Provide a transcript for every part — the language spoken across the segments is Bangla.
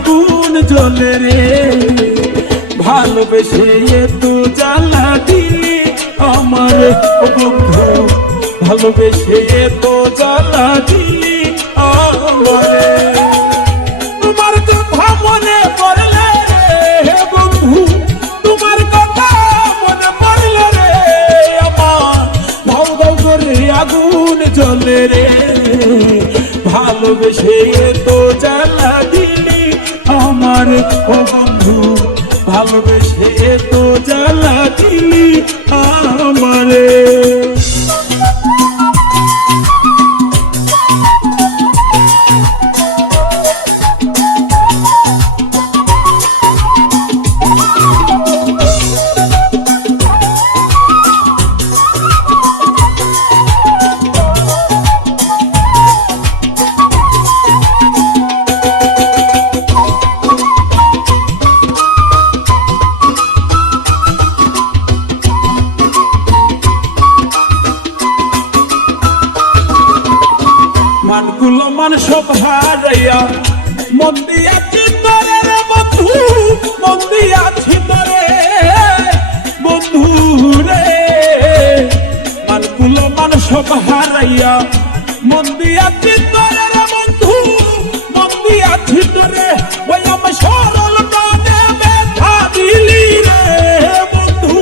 আগুন জ্বলে রে, ভালোবেসে তো জ্বালা দিলি আমার বন্ধু, ভালোবেসে তো জ্বালা দিলি আমারে। তোমার কথা মনে পড়লে রে বন্ধু, তোমার কথা মনে পড়লে রে আমার ধাউ ধাউ করে আগুন জ্বলে রে, ভালোবেসে তো জ্বালা দিলি আমার বন্ধু, ভালোবেসে তো জ্বালা দিলি আমারে। মানগুলো মান সব হারাইয়া মন দিয়াছি তোরে রে বন্ধু, মন দিয়াছি তোরে বন্ধু রে। মানগুলো মান সব হারাইয়া মন দিয়াছি তোরে রে বন্ধু, মন দিয়াছি তোরে। ওই আমার সরল মনে ব্যথা দিলি রে বন্ধু,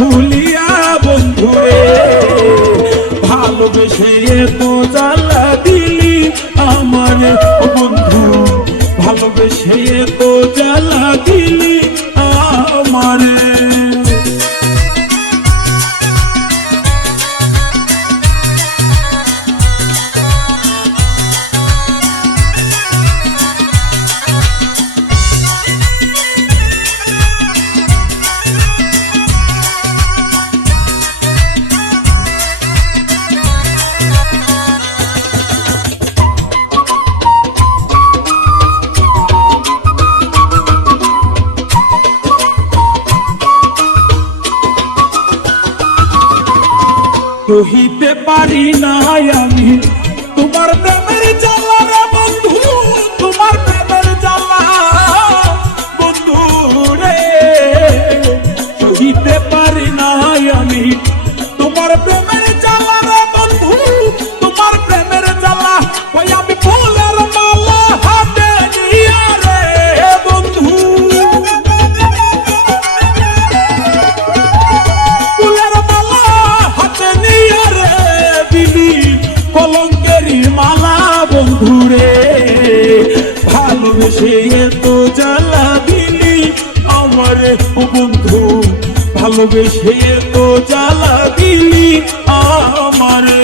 ভুলিয়া বন্ধু রে, ভালোবেসে তো জ্বালা দিলি আমার বন্ধু, ভালোবেসে তো জ্বালা দিলি আমারে। কহিতে পারি না আমি তোমার প্রেমের জ্বালা রে বন্ধু, তোমার প্রেমের জ্বালা বন্ধু রে। কহিতে পারি না আমি তোমার প্রেমের জ্বালা রে বন্ধু, তোমার প্রেমের জ্বালা। ওই আমি ফুলের মালা হাতে নিয়া রে বন্ধু, ফুলের মালা হাতে নিয়া রে দিলি কলঙ্কেরি মালা বন্ধু রে, ভালোবেসে তো জ্বালা দিলি আমার বন্ধু, ভালোবেসে তো জ্বালা দিলি আমারে।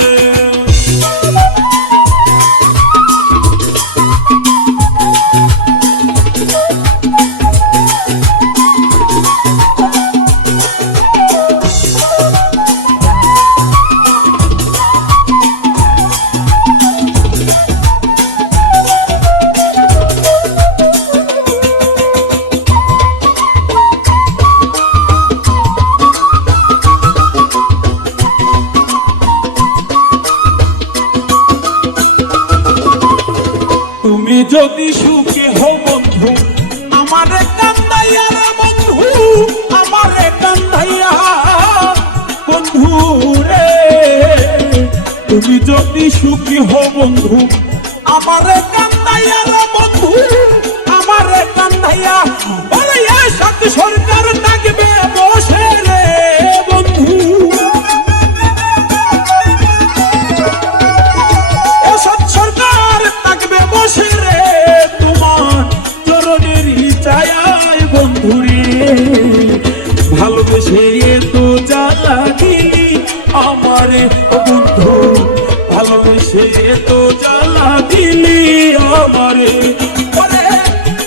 তুমি যদি সুখী হো বন্ধু আমারে কান্দাইয়া রে বন্ধু, আমারে কান্দাইয়া বন্ধু রে। তুমি যদি সুখী হো বন্ধু আমারে কান্দাইয়া রে বন্ধু, আমারে কান্দাইয়া। বলে সাত সরকার থাকবে বসে রে বন্ধু, সরকার থাকবে বসে রে তোমার চরণের ছায়ায় বন্ধু রে, ভালোবেসে তো জ্বালা দিলি আমারে বন্ধু, ভালোবেসে তো জ্বালা দিলি আমারে।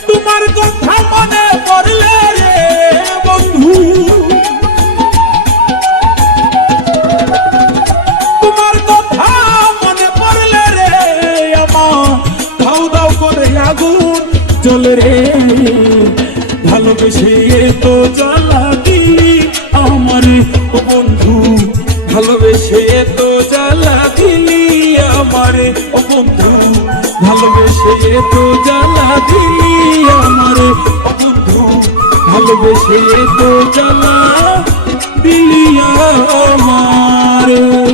তোমার কথা মনে পড়লে রে বন্ধু, তোমার কথা মনে পড়লে রে আমার ধাউ ধাউ করে আগুন জ্বলে রে, ভালোবেসে তো জ্বালা দিলি আমারে ও বন্ধু ভালোবেসে তো জ্বালা দিলি আমারে, ও বন্ধু ভালোবেসে তো জ্বালা দিলি আমারে, ও বন্ধু ভালোবেসে তো জ্বালা দিলি আমারে।